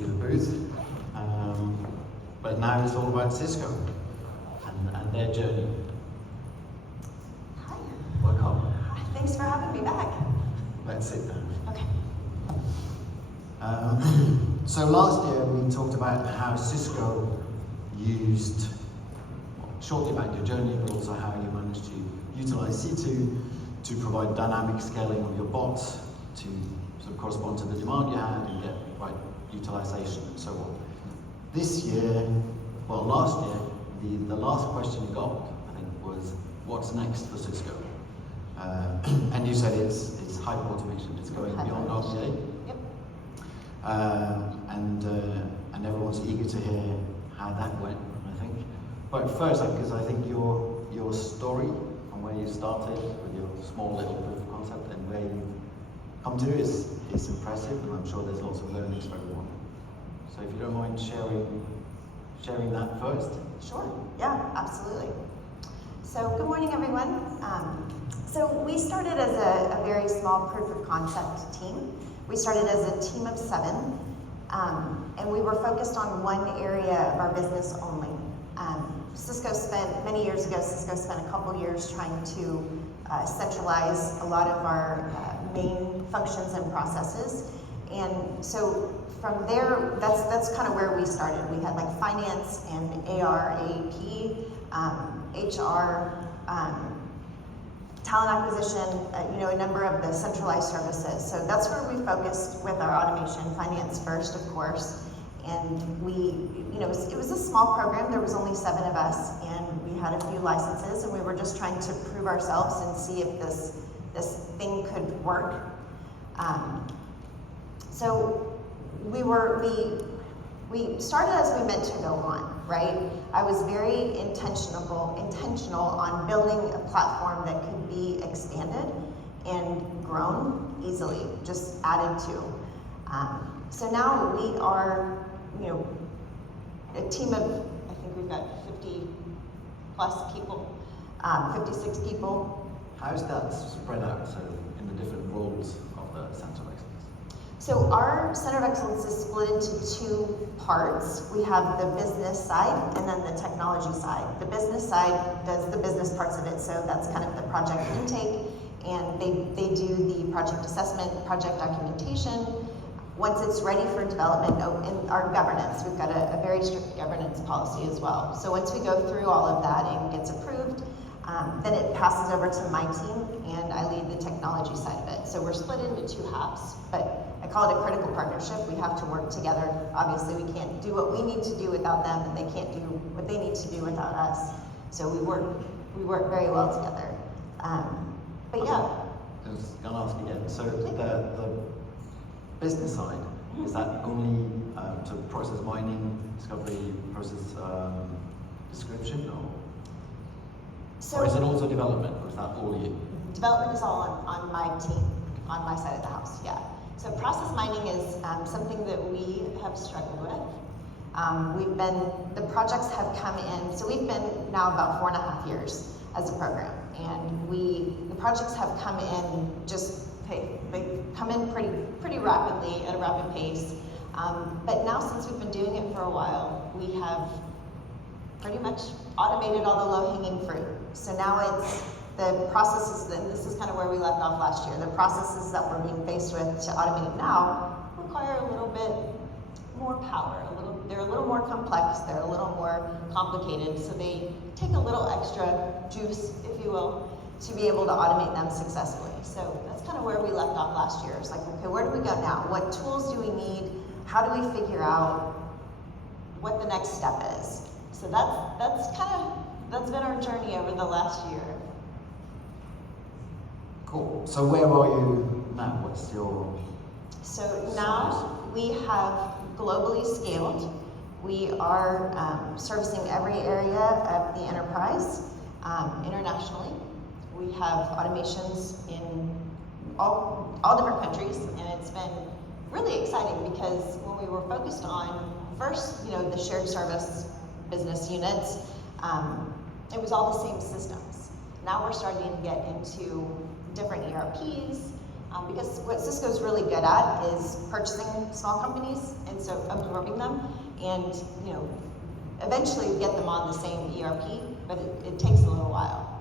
you the booth. But now it's all about Sysco and their journey. Hi. Welcome. Thanks for having me back. Let's sit down. Okay. So last year we talked about how Sysco used, shortly about your journey, but also how you managed to utilize C2 to provide dynamic scaling of your bots to sort of correspond to the demand you had and get right utilization and so on. This year, well, last year, the last question you got, I think, was what's next for Sysco? And you said it's hyper automation. It's going beyond RPA. Yep. And everyone's eager to hear how that went, I think. But first, because I think your story and where you started with your small little proof of concept and where you come to is impressive, and I'm sure there's lots of learnings for everyone. So if you don't mind sharing that first. Sure. Yeah, absolutely. So good morning, everyone. So we started as a very small proof of concept team. We started as a team of 7, and we were focused on one area of our business only. Many years ago, Sysco spent a couple years trying to centralize a lot of our main functions and processes. And so from there, that's kind of where we started. We had like finance and AR, AP, HR, talent acquisition, a number of the centralized services. So that's where we focused with our automation, finance first, of course. And it was a small program. There was only 7 of us, and we had a few licenses, and we were just trying to prove ourselves and see if this thing could work. So we started as we meant to go on, right? I was very intentional on building a platform that could be expanded and grown easily, just added to. So now we are, a team of, I think we've got 50 plus people, 56 people. How's that spread out so in the different roles of the Center of Excellence? So our Center of Excellence is split into 2 parts. We have the business side and then the technology side. The business side does the business parts of it, so that's kind of the project intake, and they do the project assessment, project documentation. Once it's ready for development, in our governance, we've got a very strict governance policy as well. So once we go through all of that and gets approved, then it passes over to my team, and I lead the technology side of it. So we're split into 2 halves, but I call it a critical partnership. We have to work together. Obviously, we can't do what we need to do without them, and they can't do what they need to do without us. So we work very well together. But yeah. I was going to ask again. So the business side, is that only to process mining, discovery, process description, or is it also development, or is that all you? Development is all on my team, on my side of the house, yeah. So process mining is something that we have struggled with. The projects have come in, so we've been now about 4.5 years as a program, and the projects have come in they come in pretty rapidly, at a rapid pace. But now, since we've been doing it for a while, we have pretty much automated all the low-hanging fruit. So now it's the processes, and this is kind of where we left off last year. The processes that we're being faced with to automate now require a little bit more power. They're a little more complex. They're a little more complicated. So they take a little extra juice, if you will, to be able to automate them successfully. So that's kind of where we left off last year. It's like, okay, where do we go now? What tools do we need? How do we figure out what the next step is? So that's been our journey over the last year. Cool. So where are you now? What's your So now we have globally scaled. We are servicing every area of the enterprise internationally. We have automations in all different countries, and it's been really exciting because when we were focused on first, the shared service business units, it was all the same systems. Now we're starting to get into different ERPs Because what Sysco's really good at is purchasing small companies and so absorbing them, and eventually get them on the same ERP, but it takes a little while.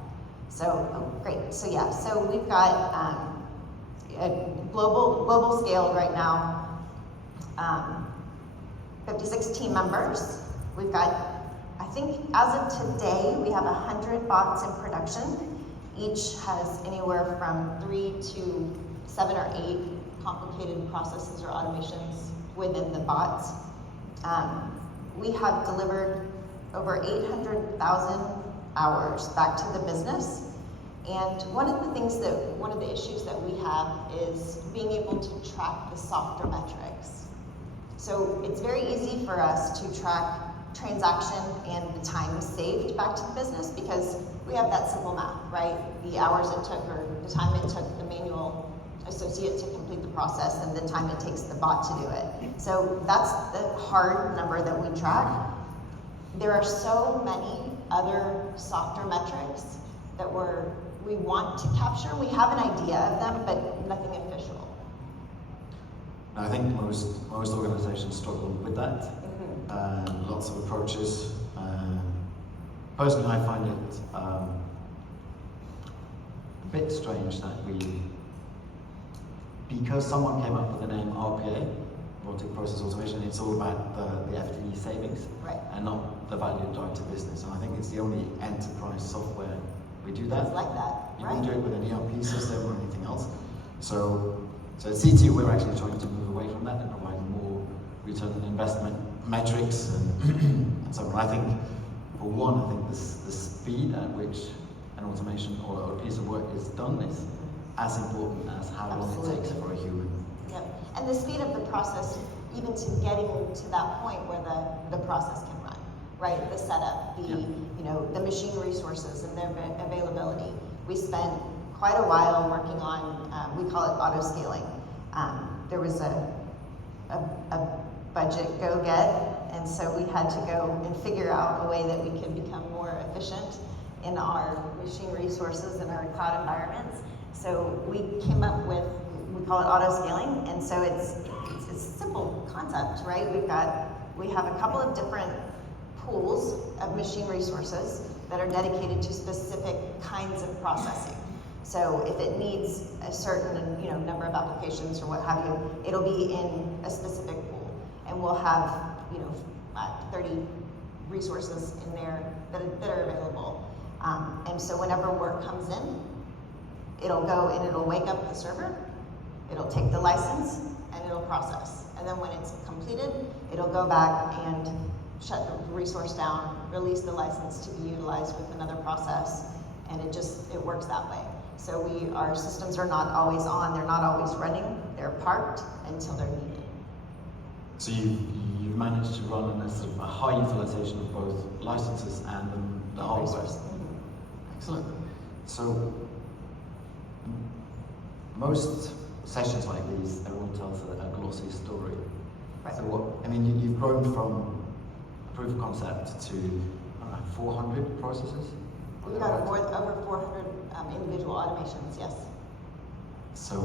So great. So yeah, so we've got a global scale right now. 56 team members. We've got, I think as of today, we have 100 bots in production. Each has anywhere from 3 to 7 or 8 complicated processes or automations within the bots. We have delivered over 800,000 hours back to the business. And one of the issues that we have is being able to track the softer metrics. So it's very easy for us to track transaction and the time saved back to the business because we have that simple math, right? The hours it took or the time it took the manual associate to complete the process and the time it takes the bot to do it. So that's the hard number that we track. There are so many other softer metrics that we want to capture. We have an idea of them, but nothing official. I think most organizations struggle with that. Lots of approaches. Personally, I find it a bit strange that because someone came up with the name RPA, Robotic Process Automation, it's all about the FTE savings, right, and not the value drive to business. And I think it's the only enterprise software we do that. It's like that, You right? wouldn't do it with an ERP system or anything else. So at C2, we're actually trying to move away from that and provide more return on investment metrics and so on. I think, for one, I think the speed at which an automation or a piece of work is done is as important as how long it takes for a human. Yep. And the speed of the process, even to getting to that point where the process can run, right? The setup, the machine resources and their availability. We spent quite a while working on, we call it auto scaling. There was a budget go get, and so we had to go and figure out a way that we could become more efficient in our machine resources and our cloud environments. So we came up with, we call it auto scaling, and so it's a simple concept, right? We have a couple of different pools of machine resources that are dedicated to specific kinds of processing. So if it needs a certain number of applications or what have you, it'll be in a specific pool, and we'll have 30 resources in there that are available. And so whenever work comes in, it'll go and it'll wake up the server, it'll take the license, and it'll process. And then when it's completed, it'll go back and shut the resource down, release the license to be utilized with another process, and it works that way. So our systems are not always on, they're not always running, they're parked until they're needed. So you've managed to run a sort of a high utilization of both licenses and the hardware. Excellent. So most sessions like these, everyone tells a glossy story. Right. So you've grown from proof of concept to 400 processes? We've got over 400 individual automations, yes. So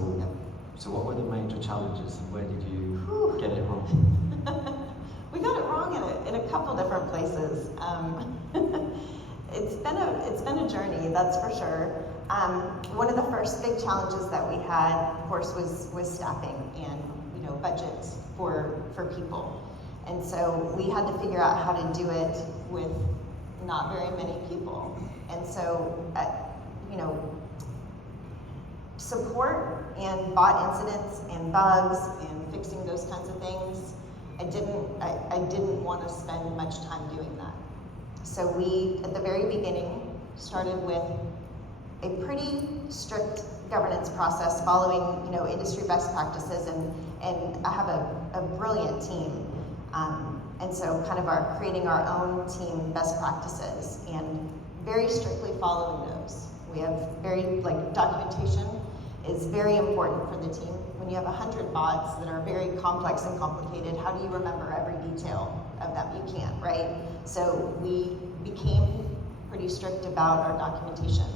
what were the major challenges and where did you get it wrong? We got it wrong in a couple different places. It's been a journey, that's for sure. One of the first big challenges that we had, of course, was staffing and budgets for people. And so we had to figure out how to do it with not very many people. And so, support and bot incidents and bugs and fixing those kinds of things, I didn't want to spend much time doing that. So we, at the very beginning, started with a pretty strict governance process following, industry best practices, and I have a brilliant team. And so kind of creating our own team best practices and very strictly following those. We have documentation is very important for the team. When you have 100 bots that are very complex and complicated, how do you remember every detail of them? You can't, right? So we became pretty strict about our documentation.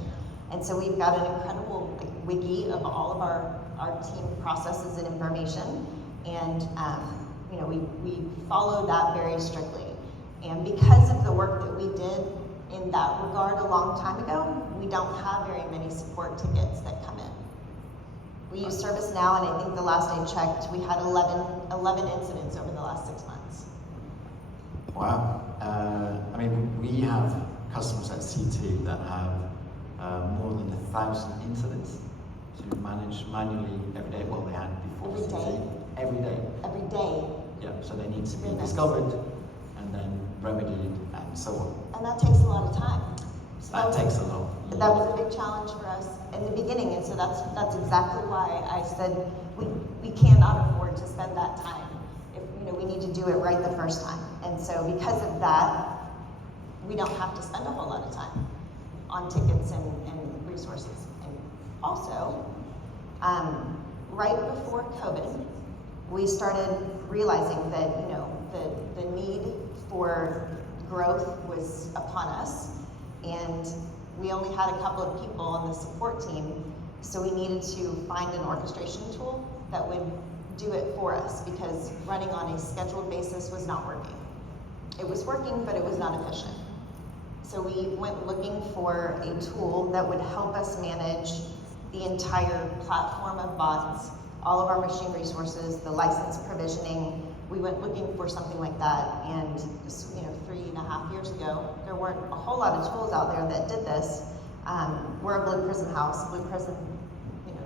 And so we've got an incredible wiki of all of our our team processes and information, and you know, we follow that very strictly. And because of the work that we did in that regard a long time ago, we don't have very many support tickets that come in. We use ServiceNow, and I think the last I checked, we had 11 incidents over the last 6 months. Wow. I mean, we have customers at CT that have more than 1,000 incidents to manage manually every day. Well, they had before Every CT. day. Every day. Every day. Yeah, so they need to be Goodness. discovered and then remedied and so on. And that takes a lot of time. So That takes a lot. That was a big challenge for us in the beginning, and so that's exactly why I said we cannot afford to spend that time. If you know, we need to do it right the first time. And so because of that, we don't have to spend a whole lot of time on tickets and resources. And also, right before COVID, we started realizing that, you know, the need for growth was upon us, and we only had a couple of people on the support team, so we needed to find an orchestration tool that would do it for us, because running on a scheduled basis was not working. It was working, but it was not efficient. So we went looking for a tool that would help us manage the entire platform of bots, all of our machine resources, the license provisioning. We went looking for something like that, and just, you know, 3.5 years ago, there weren't a whole lot of tools out there that did this. We're a Blue Prism house. Blue Prism, you know,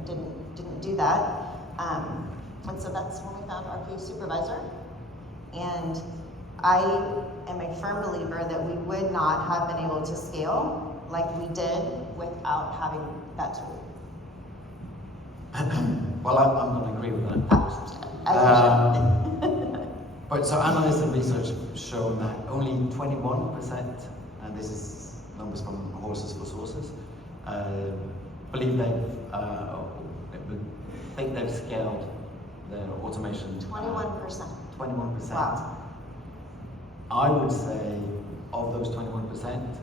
didn't do that, and so that's when we found RPA Supervisor. And I am a firm believer that we would not have been able to scale like we did without having that tool. Well, I'm going to agree with that. But so analysts and research have shown that only 21%, and this is numbers from Horses for Sources, believe think they've scaled their automation. 21%. 21%. Wow. I would say of those 21%,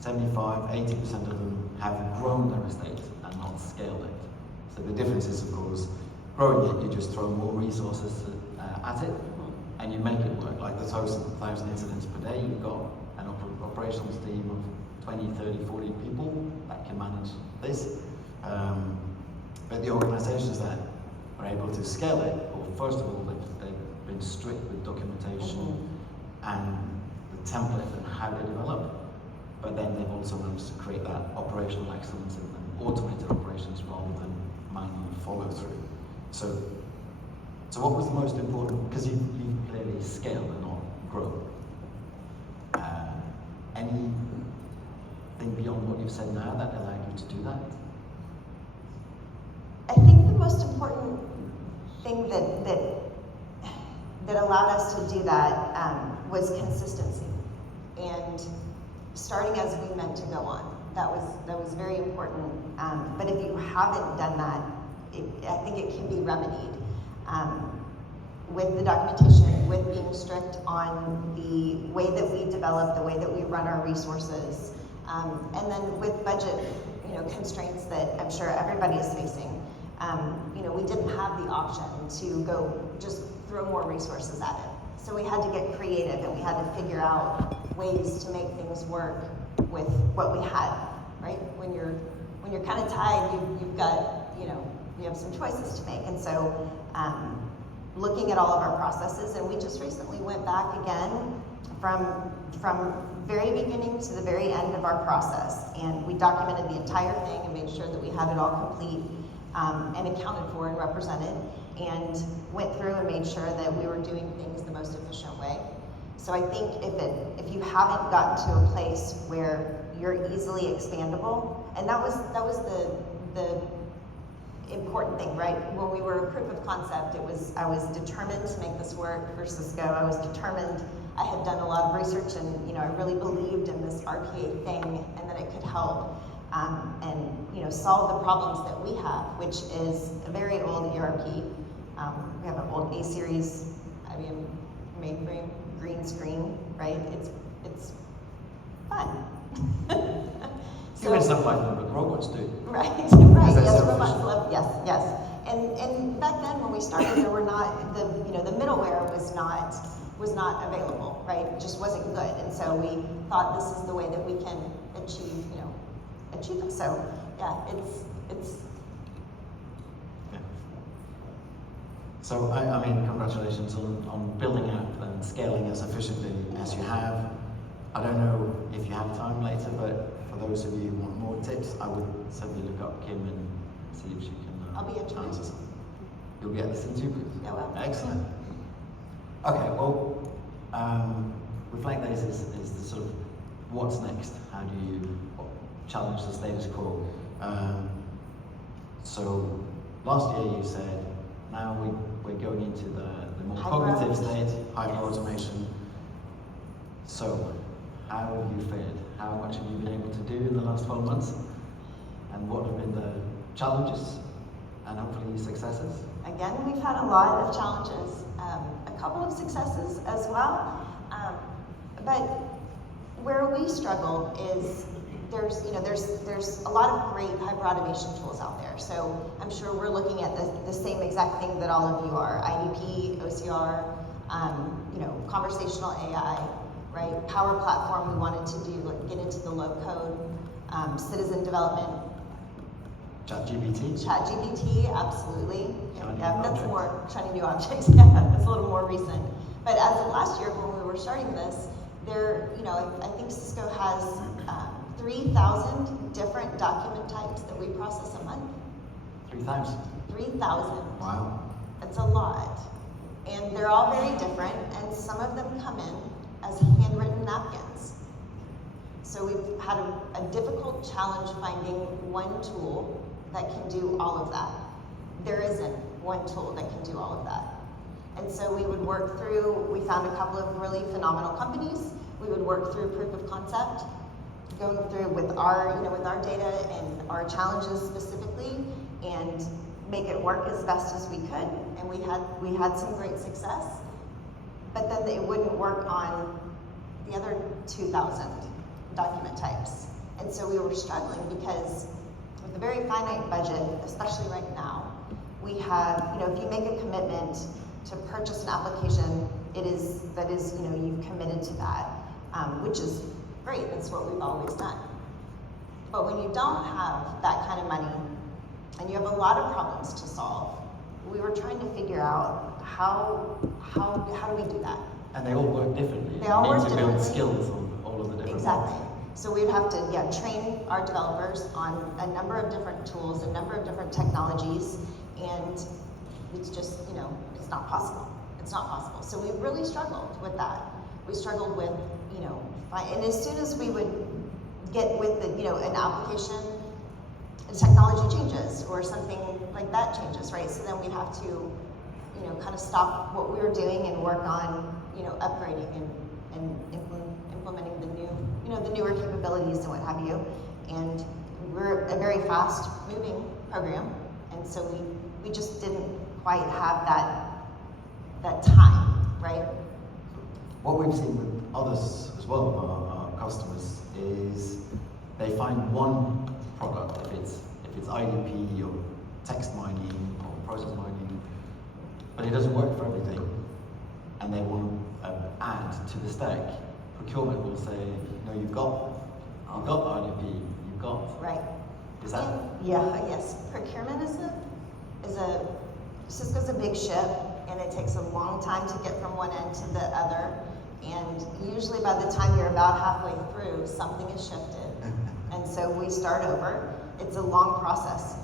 75, 80% of them have grown their estate and not scaled it. So the difference is, of course, growing it, you just throw more resources at it, and you make it work. Like there's 1,000 incidents per day, you've got an operations team of 20, 30, 40 people that can manage this. But the organizations that are able to scale it, well, first of all, they've been strict with documentation and the template and how they develop, but then they've also managed to create that operational excellence and automated operations rather than manual follow through. So what was the most important, because you clearly scaled and not grown. Anything beyond what you've said now that allowed you to do that? I think the most important thing that allowed us to do that was consistency, and starting as we meant to go on. That was very important. But if you haven't done that, I think it can be remedied with the documentation, with being strict on the way that we develop, the way that we run our resources, and then with budget, you know, constraints that I'm sure everybody is facing. You know, we didn't have the option to go just throw more resources at it. So we had to get creative, and we had to figure out ways to make things work with what we had, right? When you're kind of tied, you've got, you know, you have some choices to make. And so looking at all of our processes, and we just recently went back again from very beginning to the very end of our process, and we documented the entire thing and made sure that we had it all complete and accounted for and represented, and went through and made sure that we were doing things the most efficient way. So I think if you haven't gotten to a place where you're easily expandable, and that was the important thing, right? When we were a proof of concept, I was determined to make this work for Sysco. I was determined. I had done a lot of research, and, you know, I really believed in this RPA thing and that it could help and, you know, solve the problems that we have, which is a very old ERP. We have an old A-series IBM mainframe, green screen, right? It's fun. Human stuff like that, but robots do. Right, right. Because they're Yes, so robots efficient. love. Yes, yes. And back then when we started, there were not the middleware was not available, right? It just wasn't good, and so we thought this is the way that we can achieve it. So yeah, it's. Yeah. So I mean, congratulations on building out and scaling as efficiently as you have. I don't know if you have time later, but for those of you who want more tips, I would certainly look up Kim and see if she can I'll be at your answer booth. some. You'll be at the C2 booth? Yeah, well. Excellent. Okay, well, Reflect Days is the sort of what's next? How do you challenge the status quo? So last year you said, now we're going into the more cognitive state, hyper-automation. So how have you fared? How much have you been able to do in the last 12 months? And what have been the challenges and hopefully successes? Again, we've had a lot of challenges, a couple of successes as well. But where we struggle is there's a lot of great hyper-automation tools out there. So I'm sure we're looking at the same exact thing that all of you are: IDP, OCR, conversational AI, right? Power Platform we wanted to do, get into the low code, citizen development. ChatGPT, absolutely. Yeah, that's more shiny new objects. Yeah, that's a little more recent. But as of last year, when we were starting this, I think Cisco has 3,000 different document types that we process a month. 3,000? 3,000. Wow. It's a lot. And they're all very different, and some of them come in as handwritten napkins. So we've had a difficult challenge finding one tool that can do all of that. There isn't one tool that can do all of that. And so we would work through, we found a couple of really phenomenal companies. We would work through proof of concept, going through with our data and our challenges specifically, and make it work as best as we could. And we had some great success, but then it wouldn't work on the other 2,000 document types. And so we were struggling because with a very finite budget, especially right now, we have, if you make a commitment to purchase an application, you've committed to that, which is great. That's what we've always done. But when you don't have that kind of money and you have a lot of problems to solve, we were trying to figure out how do we do that? And they all work differently. They all work You need to build differently. skills on all of the different Exactly. ones. So we'd have to train our developers on a number of different tools, a number of different technologies, and it's just, it's not possible. It's not possible. So we really struggled with that. We struggled with, and as soon as we would get with an application, the technology changes or something like that changes, right? So then we have to, kind of stop what we were doing and work on, upgrading and implementing the newer capabilities and what have you. And we're a very fast moving program, and so we just didn't quite have that time, right? What we've seen with others as well, our customers, is they find one product, if it's IDP or text mining or process mining, but it doesn't work for everything, and they want to add to the stack. Procurement will say, no, you've got the IDP, you've got. Right. Is that? Yes. Procurement Cisco's a big ship, and it takes a long time to get from one end to the other. And usually by the time you're about halfway through, something has shifted. And so we start over. It's a long process.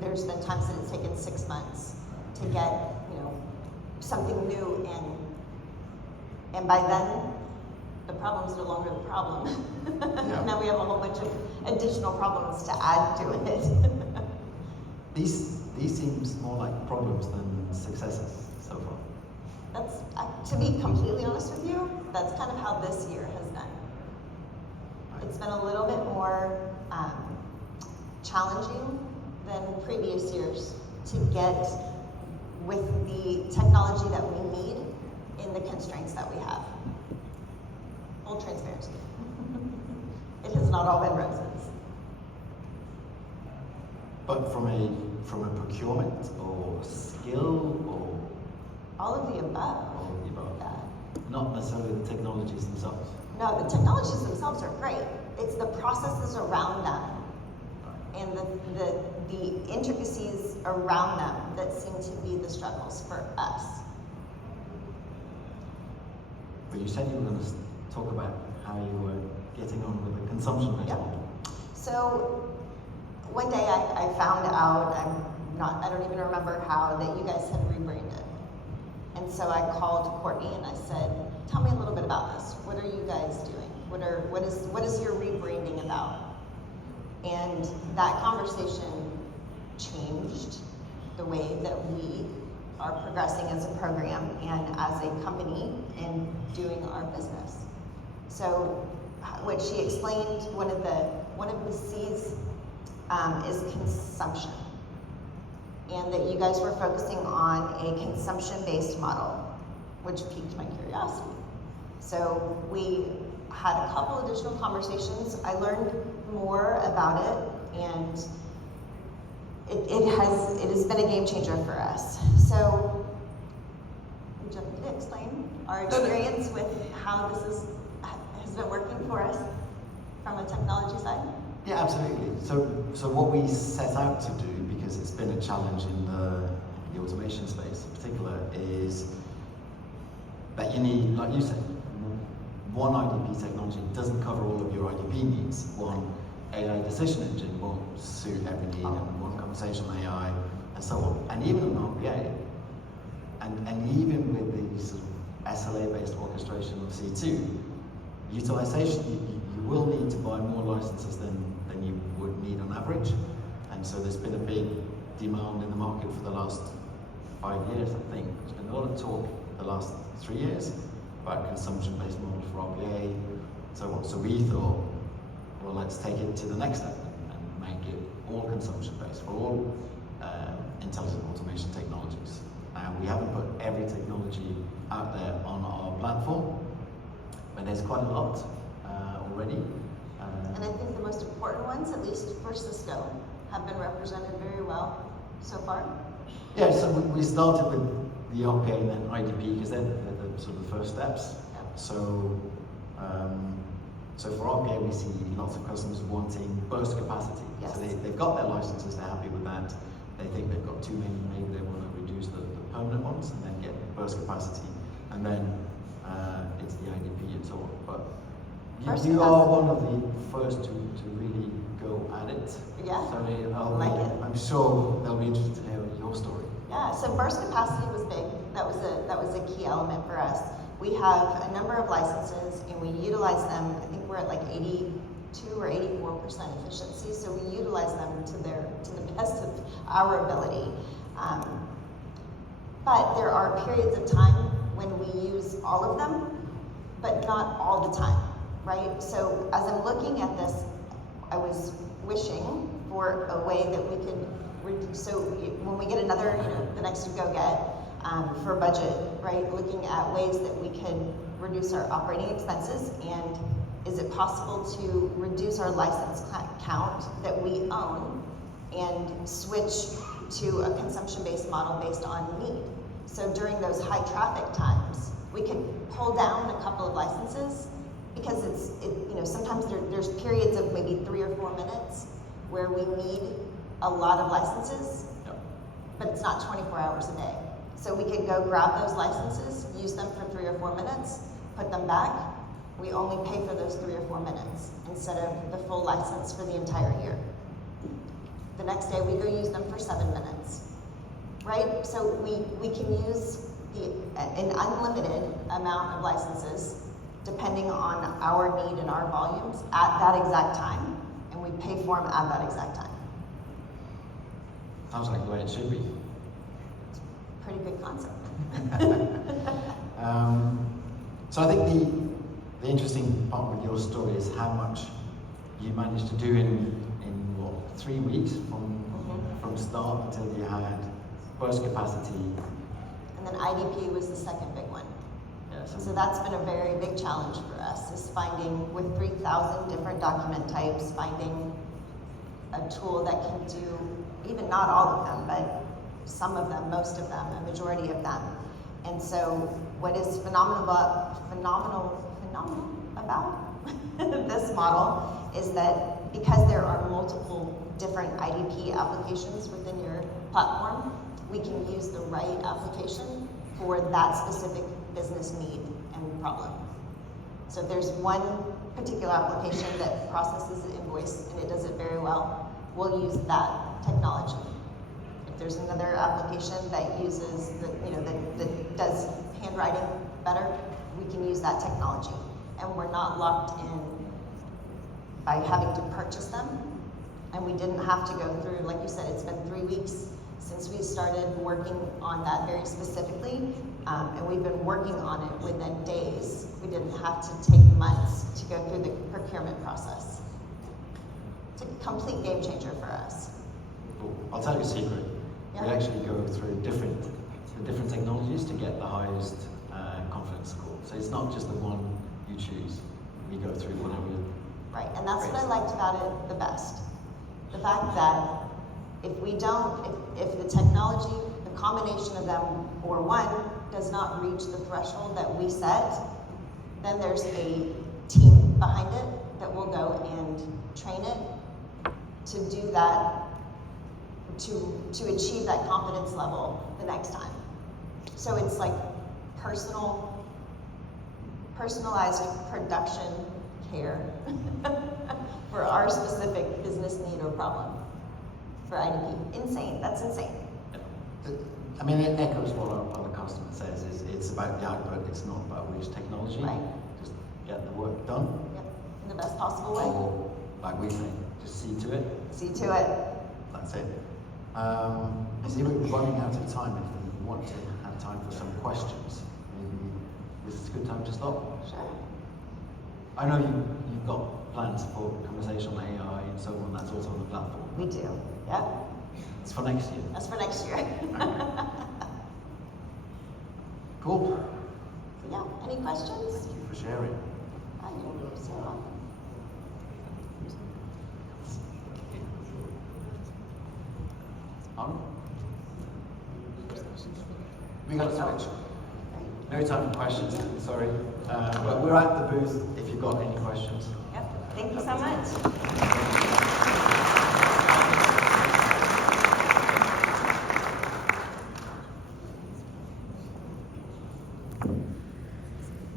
There's been times that it's taken 6 months to get, something new in. And by then, the problem's no longer the problem. Yeah. Now we have a whole bunch of additional problems to add to it. These seems more like problems than successes so far. That's, to be completely honest with you, that's kind of how this year has been. It's been a little bit more challenging than previous years to get with the technology that we need in the constraints that we have. Full transparency. It has not all been roses. But from a procurement or skill or All of the above. all of the above, Yeah. not necessarily the technologies themselves. No, the technologies themselves are great. It's the processes around them and the intricacies around them that seem to be the struggles for us. But you said you were going to talk about how you were getting on with the consumption-based Yep. model. So one day I found out, I don't even remember how, that you guys had rebranded. And so I called Courtney and I said, tell me a little bit about this. What are you guys doing? What is your rebranding about? And that conversation changed the way that we are progressing as a program and as a company and doing our business. So what she explained, one of the C's is consumption. And that you guys were focusing on a consumption-based model, which piqued my curiosity. So we had a couple additional conversations. I learned more about it, and it has been a game changer for us. So would you like me to explain our experience with how this has been working for us from a technology side? Yeah, absolutely. So what we set out to do, because it's been a challenge in the automation space in particular, is that you need, like you said, one IDP technology doesn't cover all of your IDP needs. One AI decision engine won't suit every need, and one conversational AI, and so on. And even an RPA, and even with the sort of SLA-based orchestration of C2, utilization, you will need to buy more licenses than you would need on average. And so there's been a big demand in the market for the last 5 years, I think. There's been a lot of talk the last 3 years about consumption-based models for RPA, so on. So we thought, well, let's take it to the next step and make it all consumption-based for all intelligent automation technologies. We haven't put every technology out there on our platform, but there's quite a lot already. And I think the most important ones, at least for Sysco, have been represented very well so far. Yeah, so we started with the RPA and then IDP because they're the sort of the first steps. Yep. So for RPA, we see lots of customers wanting burst capacity. Yes. So they've got their licenses, they're happy with that. They think they've got too many, maybe they want to reduce the permanent ones and then get burst capacity. And then it's the IDP and so on. But you are one of the first to really go at it. Yeah, So I'm sure they'll be interested to hear your story. Yeah, so burst capacity was big. That was a key element for us. We have a number of licenses and we utilize them. I think we're at like 82 or 84% efficiency, so we utilize them to the best of our ability. But there are periods of time when we use all of them, but not all the time, right? So as I'm looking at this, I was wishing for a way that we could reduce. So when we get another, the next go get for budget, right? Looking at ways that we can reduce our operating expenses, and is it possible to reduce our license count that we own and switch to a consumption-based model based on need? So during those high traffic times, we could pull down a couple of licenses because sometimes there's periods of maybe 3 or 4 minutes where we need a lot of licenses, Yep. but it's not 24 hours a day. So we could go grab those licenses, use them for 3 or 4 minutes, put them back. We only pay for those 3 or 4 minutes instead of the full license for the entire year. The next day we go use them for 7 minutes, right? So we can use an unlimited amount of licenses depending on our need and our volumes at that exact time, and we pay for them at that exact time. Sounds like the way it should be. Pretty good concept. So I think the interesting part with your story is how much you managed to do in what, 3 weeks from start until you had burst capacity. And then IDP was the second big one. Yeah, So that's been a very big challenge for us, is finding, with 3,000 different document types, finding a tool that can do even not all of them, but some of them, most of them, a majority of them. And so what is phenomenal about this model is that because there are multiple different IDP applications within your platform, we can use the right application for that specific business need and problem. So if there's one particular application that processes the invoice and it does it very well, we'll use that technology. If there's another application that uses that does handwriting better, we can use that technology. And we're not locked in by having to purchase them. And we didn't have to go through, like you said, it's been 3 weeks since we started working on that very specifically. And we've been working on it within days. We didn't have to take months to go through the procurement process. It's a complete game changer for us. Cool. I'll tell you a secret. Yeah. We actually go through different technologies to get the highest confidence score. So it's not just the one you choose. We go through whatever. Right, and that's what I liked about it the best. The fact that if the technology, the combination of them, or one, does not reach the threshold that we set, then there's a team behind it that will go and train it to do that, to achieve that confidence level the next time. So it's like personalized production care for our specific business need or problem for IDP. Insane, that's insane. I mean, it echoes what our other customer says. It's about the output. It's not about which technology. Right. Just get the work done. Yep. In the best possible way. Or, like we say, just see to it. See to it. That's it. I see we're running out of time. If we want to have time for some questions, maybe this is a good time to stop. Sure. I know you've got plans for conversational AI and so on. That's also on the platform. We do. Yep. It's for next year. That's for next year. Cool. So yeah. Any questions? Thank you for sharing. You're so welcome. On? We got to switch. No time for questions. Sorry. But we're at the booth if you've got any questions. Yep. Thank you so much.